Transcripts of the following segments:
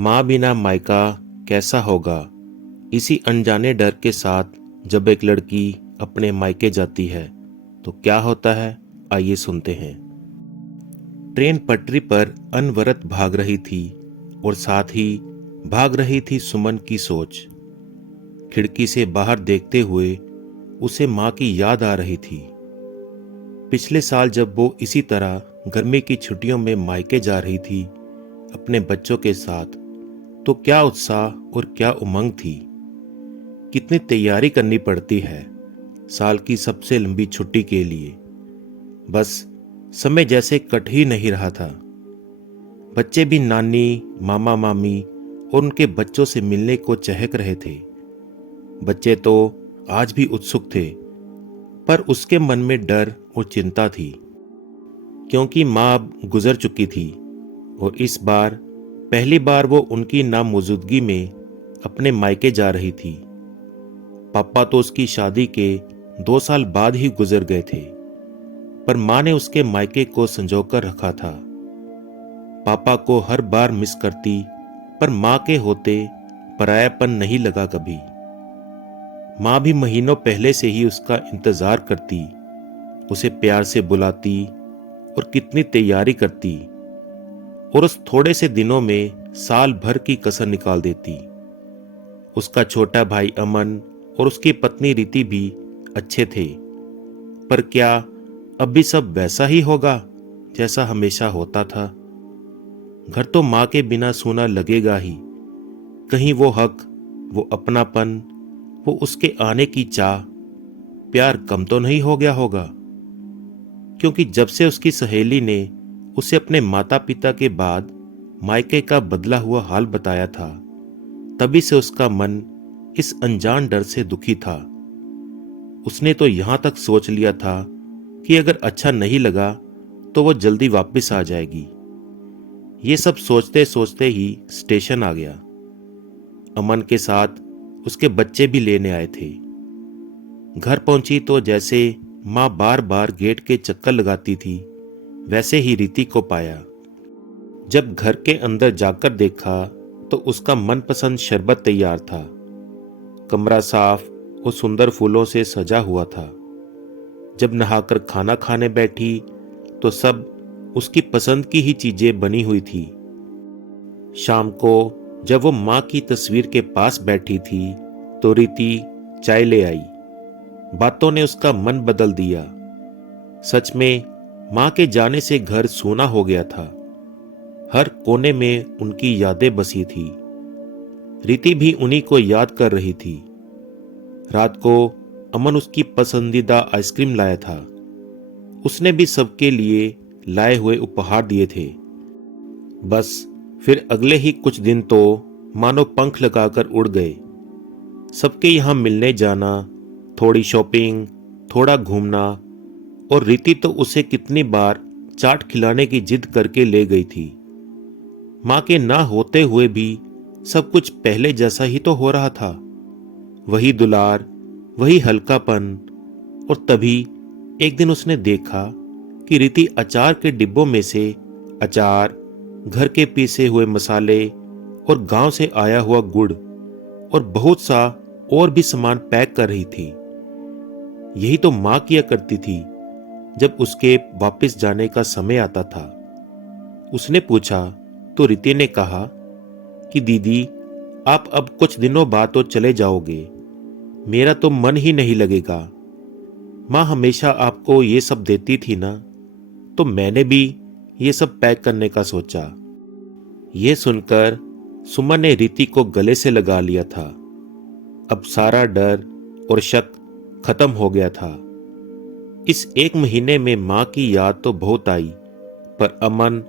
माँ बिना मायका कैसा होगा। इसी अनजाने डर के साथ जब एक लड़की अपने मायके जाती है तो क्या होता है, आइए सुनते हैं। ट्रेन पटरी पर अनवरत भाग रही थी और साथ ही भाग रही थी सुमन की सोच। खिड़की से बाहर देखते हुए उसे माँ की याद आ रही थी। पिछले साल जब वो इसी तरह गर्मी की छुट्टियों में मायके जा रही थी अपने बच्चों के साथ, तो क्या उत्साह और क्या उमंग थी। कितनी तैयारी करनी पड़ती है साल की सबसे लंबी छुट्टी के लिए। बस समय जैसे कट ही नहीं रहा था। बच्चे भी नानी, मामा, मामी और उनके बच्चों से मिलने को चहक रहे थे। बच्चे तो आज भी उत्सुक थे, पर उसके मन में डर और चिंता थी, क्योंकि माँ अब गुजर चुकी थी और इस बार पहली बार वो उनकी नामौजूदगी में अपने मायके जा रही थी। पापा तो उसकी शादी के 2 साल बाद ही गुजर गए थे, पर माँ ने उसके मायके को संजोकर रखा था। पापा को हर बार मिस करती, पर माँ के होते परायापन नहीं लगा कभी। माँ भी महीनों पहले से ही उसका इंतजार करती, उसे प्यार से बुलाती और कितनी तैयारी करती, और उस थोड़े से दिनों में साल भर की कसर निकाल देती। उसका छोटा भाई अमन और उसकी पत्नी रीति भी अच्छे थे, पर क्या अब भी सब वैसा ही होगा जैसा हमेशा होता था। घर तो माँ के बिना सूना लगेगा ही। कहीं वो हक, वो अपनापन, वो उसके आने की चाह, प्यार कम तो नहीं हो गया होगा। क्योंकि जब से उसकी सहेली ने उसे अपने माता पिता के बाद मायके का बदला हुआ हाल बताया था, तभी से उसका मन इस अनजान डर से दुखी था। उसने तो यहां तक सोच लिया था कि अगर अच्छा नहीं लगा तो वो जल्दी वापस आ जाएगी। ये सब सोचते सोचते ही स्टेशन आ गया। अमन के साथ उसके बच्चे भी लेने आए थे। घर पहुंची तो जैसे माँ बार बार गेट के चक्कर लगाती थी, वैसे ही रीति को पाया। जब घर के अंदर जाकर देखा तो उसका मनपसंद शरबत तैयार था। कमरा साफ और सुंदर फूलों से सजा हुआ था। जब नहाकर खाना खाने बैठी तो सब उसकी पसंद की ही चीजें बनी हुई थी। शाम को जब वो माँ की तस्वीर के पास बैठी थी तो रीति चाय ले आई। बातों ने उसका मन बदल दिया। सच में माँ के जाने से घर सूना हो गया था। हर कोने में उनकी यादें बसी थी। रीति भी उन्हीं को याद कर रही थी। रात को अमन उसकी पसंदीदा आइसक्रीम लाया था। उसने भी सबके लिए लाए हुए उपहार दिए थे। बस फिर अगले ही कुछ दिन तो मानो पंख लगाकर उड़ गए। सबके यहाँ मिलने जाना, थोड़ी शॉपिंग, थोड़ा घूमना, और रीति तो उसे कितनी बार चाट खिलाने की जिद करके ले गई थी। माँ के ना होते हुए भी सब कुछ पहले जैसा ही तो हो रहा था। वही दुलार, वही हल्कापन। और तभी एक दिन उसने देखा कि रीति अचार के डिब्बों में से अचार, घर के पीसे हुए मसाले और गांव से आया हुआ गुड़ और बहुत सा और भी सामान पैक कर रही थी। यही तो माँ किया करती थी जब उसके वापस जाने का समय आता था। उसने पूछा तो रीति ने कहा कि दीदी, आप अब कुछ दिनों बाद तो चले जाओगे, मेरा तो मन ही नहीं लगेगा। माँ हमेशा आपको ये सब देती थी ना, तो मैंने भी ये सब पैक करने का सोचा। ये सुनकर सुमन ने रीति को गले से लगा लिया था। अब सारा डर और शक खत्म हो गया था। इस 1 महीने में माँ की याद तो बहुत आई, पर अमन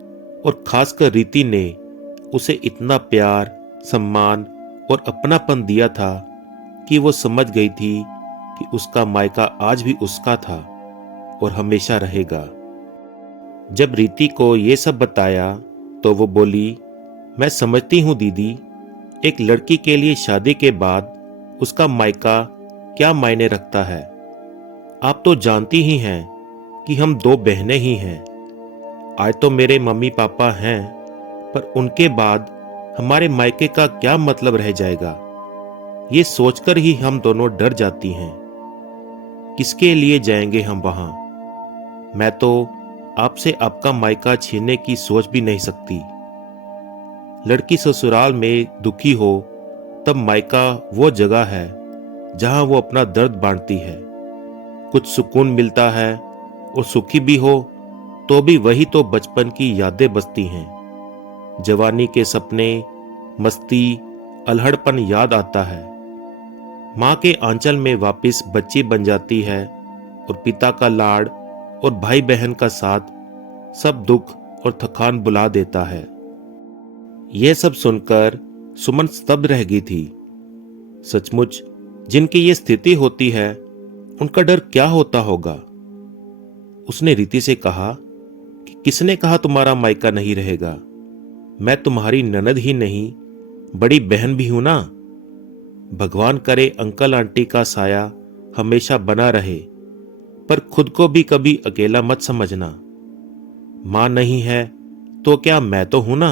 और खासकर रीति ने उसे इतना प्यार, सम्मान और अपनापन दिया था कि वो समझ गई थी कि उसका मायका आज भी उसका था और हमेशा रहेगा। जब रीति को ये सब बताया तो वो बोली, मैं समझती हूँ दीदी, एक लड़की के लिए शादी के बाद उसका मायका क्या मायने रखता है। आप तो जानती ही हैं कि हम 2 बहनें ही हैं। आज तो मेरे मम्मी पापा हैं, पर उनके बाद हमारे मायके का क्या मतलब रह जाएगा, ये सोचकर ही हम दोनों डर जाती हैं। किसके लिए जाएंगे हम वहां? मैं तो आपसे आपका मायका छीनने की सोच भी नहीं सकती। लड़की ससुराल में दुखी हो तब मायका वो जगह है जहां वो अपना दर्द बांटती है। कुछ सुकून मिलता है और सुखी भी हो तो भी वही तो बचपन की यादें बसती हैं। जवानी के सपने, मस्ती, अल्हड़पन याद आता है। माँ के आंचल में वापस बच्ची बन जाती है और पिता का लाड़ और भाई बहन का साथ सब दुख और थकान बुला देता है। यह सब सुनकर सुमन स्तब्ध रह गई थी। सचमुच जिनकी ये स्थिति होती है उनका डर क्या होता होगा। उसने रीति से कहा कि किसने कहा तुम्हारा मायका नहीं रहेगा? मैं तुम्हारी ननद ही नहीं, बड़ी बहन भी हूं ना। भगवान करे अंकल आंटी का साया हमेशा बना रहे, पर खुद को भी कभी अकेला मत समझना। मां नहीं है तो क्या मैं तो हूं ना।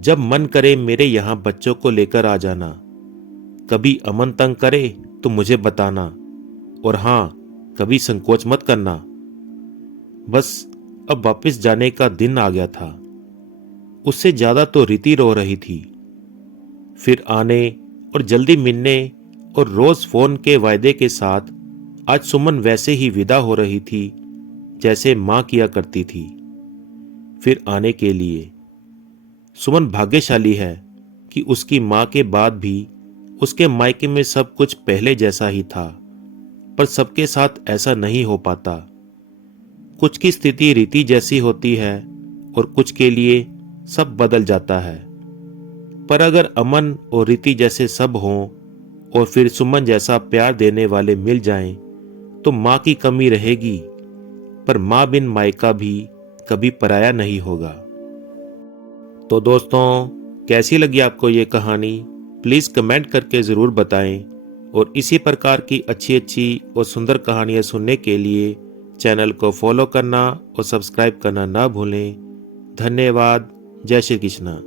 जब मन करे मेरे यहां बच्चों को लेकर आ जाना। कभी अमन तंग करे तो मुझे बताना, और हां, कभी संकोच मत करना। बस अब वापस जाने का दिन आ गया था। उससे ज्यादा तो रीति रो रही थी। फिर आने और जल्दी मिलने और रोज फोन के वायदे के साथ आज सुमन वैसे ही विदा हो रही थी जैसे मां किया करती थी। फिर आने के लिए सुमन भाग्यशाली है कि उसकी मां के बाद भी उसके मायके में सब कुछ पहले जैसा ही था, पर सबके साथ ऐसा नहीं हो पाता। कुछ की स्थिति रीति जैसी होती है और कुछ के लिए सब बदल जाता है। पर अगर अमन और रीति जैसे सब हों और फिर सुमन जैसा प्यार देने वाले मिल जाएं, तो मां की कमी रहेगी, पर मां बिन मायका भी कभी पराया नहीं होगा। तो दोस्तों, कैसी लगी आपको ये कहानी? प्लीज़ कमेंट करके ज़रूर बताएं, और इसी प्रकार की अच्छी अच्छी और सुंदर कहानियाँ सुनने के लिए चैनल को फॉलो करना और सब्सक्राइब करना ना भूलें। धन्यवाद। जय श्री कृष्ण।